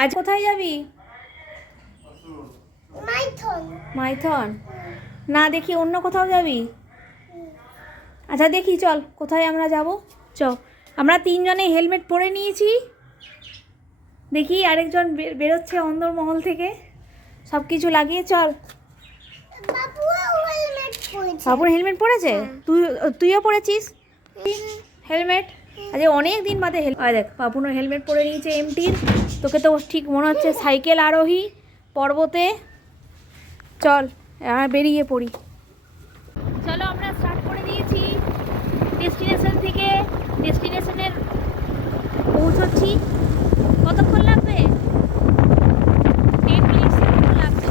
আজ কোথায় যাবি? মাইথন। মাইথন না, দেখি অন্য কোথাও যাবি? আচ্ছা দেখি, চল কোথায় আমরা যাব। চল, আমরা তিনজনে হেলমেট পরে নিয়েছি। দেখি আরেকজন বেরোচ্ছে অন্দরমহল থেকে, সব কিছু লাগিয়ে। চল, বাবুর হেলমেট পরেছে, তুইও পরেছিস হেলমেট? আজ অনেক দিন বাদে হেলমেট। দেখ, বাবুর হেলমেট পরে নিয়েছে এমটির। তোকে তো ঠিক মনে হচ্ছে সাইকেল আরোহী পর্বতে। চল বেরিয়ে পড়ি। চলো, আমরা স্টার্ট করে দিয়েছি। ডেস্টিনেশন থেকে ডেস্টিনেশনের পৌঁছচ্ছি। কতক্ষণ লাগবে? 10 মিনিটস লাগবে।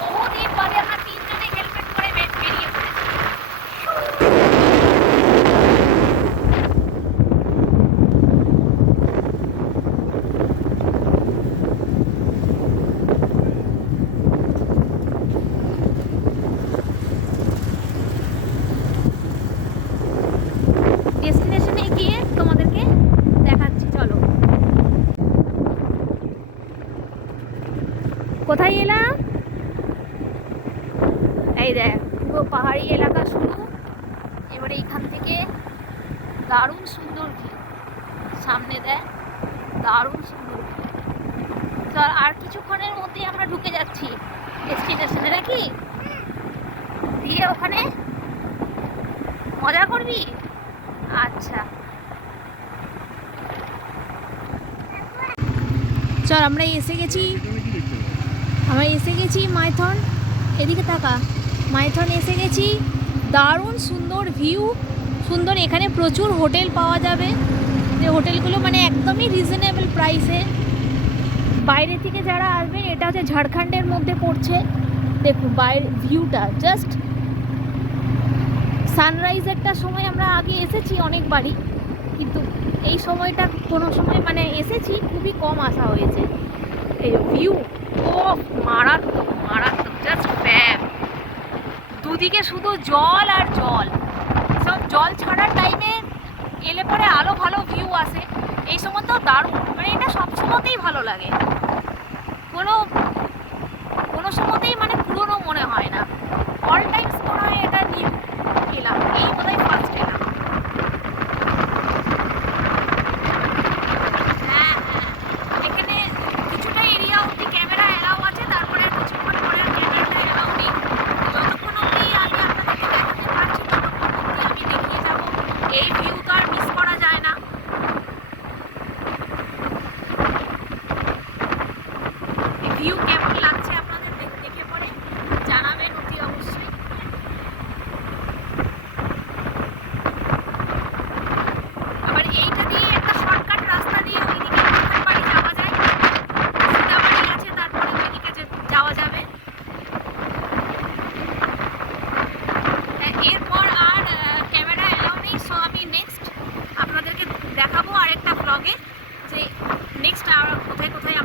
বহুদিন বাদে আমরা তিনজনে হেলমেট পরে বেরিয়ে পড়েছি। ডেস্টিনেশনে গিয়ে তোমাদেরকে দেখাচ্ছি। চলো, কোথায় এলাম? এই দেখ, পুরো পাহাড়ি এলাকা শুরু। এবারে এইখান থেকে দারুণ সুন্দর ভিউ সামনে দেয়, দারুণ সুন্দর ভিউ। চল, আর কিছুক্ষণের মধ্যেই আমরা ঢুকে যাচ্ছি ডেস্টিনেশনে, নাকি? দিয়ে ওখানে মজা করবি। আচ্ছা চল, আমরা এসে গেছি মাইথন। এদিকে তাকা, মাইথন এসে গেছি। দারুণ সুন্দর ভিউ, সুন্দর। এখানে প্রচুর হোটেল পাওয়া যাবে, যে হোটেলগুলো মানে একদমই রিজনেবল প্রাইসে। বাইরে থেকে যারা আসবেন, এটা হচ্ছে ঝাড়খণ্ডের মধ্যে পড়ছে। দেখুন বাইরের ভিউটা, জাস্ট সানরাইজেরটা সময় আমরা আগে এসেছি অনেকবারই, কিন্তু এই সময়টা কোনো সময় মানে এসেছি, খুবই কম আসা হয়েছে। এই ভিউ, ও মারাত্মক মারাত্মক, জাস্ট ব্যাম। দুদিকে শুধু জল আর জল। সব জল ছাড়ার টাইমে এলে পরে আলো ভালো ভিউ আসে। এই সময় তো দারুণ, মানে এটা সব সময়তেই ভালো লাগে, কোনো কোনো সময়তেই মানে পুরনো মনে হয় না। অল টাইমস মনে হয় এটা নিউ এলাম, এই বোধহয় ফার্স্ট এলাম। হ্যাঁ হ্যাঁ, এখানে কিছুটা এরিয়া অবধি ক্যামেরা এলাও আছে, তারপরে কিছুক্ষণ পরে আর ক্যামেরাটা এলাও নেই। যতক্ষণ অবধি আমি আপনাদেরকে দেখাতে পারছি ততক্ষণ অবধি আমি দেখিয়ে যাব। এই ভিউ তো আর মিস করা যায় না। এই ভিউ কেমন লাগছে আপনাদের দেখে পরে জানাবেন অতি অবশ্যই। আবার এইটা দিয়ে একটা শর্টকাট রাস্তা দিয়ে ওইদিকে পুকুর বাড়ি যাওয়া যায়, সীতাবাড়ি আছে, তারপরে ওইদিকে যাওয়া যাবে। এরপর আর ক্যামেরা এলাও নেই, সো আমি নেক্সট আপনাদেরকে দেখাবো আরেকটা ব্লগে, যে নেক্সট কোথায় কোথায়